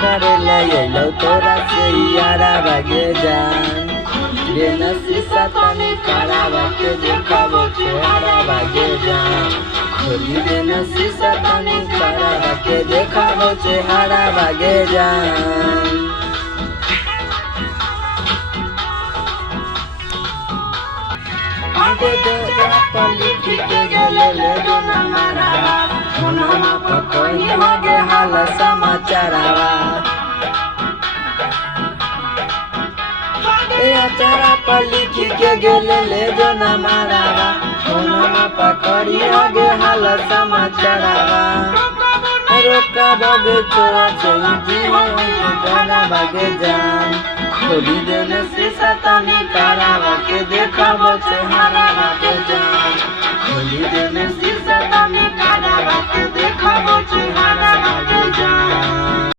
करे ले तोरा से यारा भागे जान बिना शीशा तनी कारा बाके देखाबो चेहरा भागे जान खोली बिना शीशा तनी कारा बाके देखाबो चेहरा भागे जान आगे देगा पलिखी के गले ले दो ना मारा मना पकोई मागे हाल समाचारवा ए अचारा पलिखी के गले ले दो ना मारा मना पकोई मागे हाल समाचारवा रोका बगे चोरा चली जीवन गाना भागे जान खोली देने शीशा तनी कारा बाके देखाबो चेहरा भागे जान खोली देने शीशा तनी कारा बाके देखाबो चेहरा भागे जान।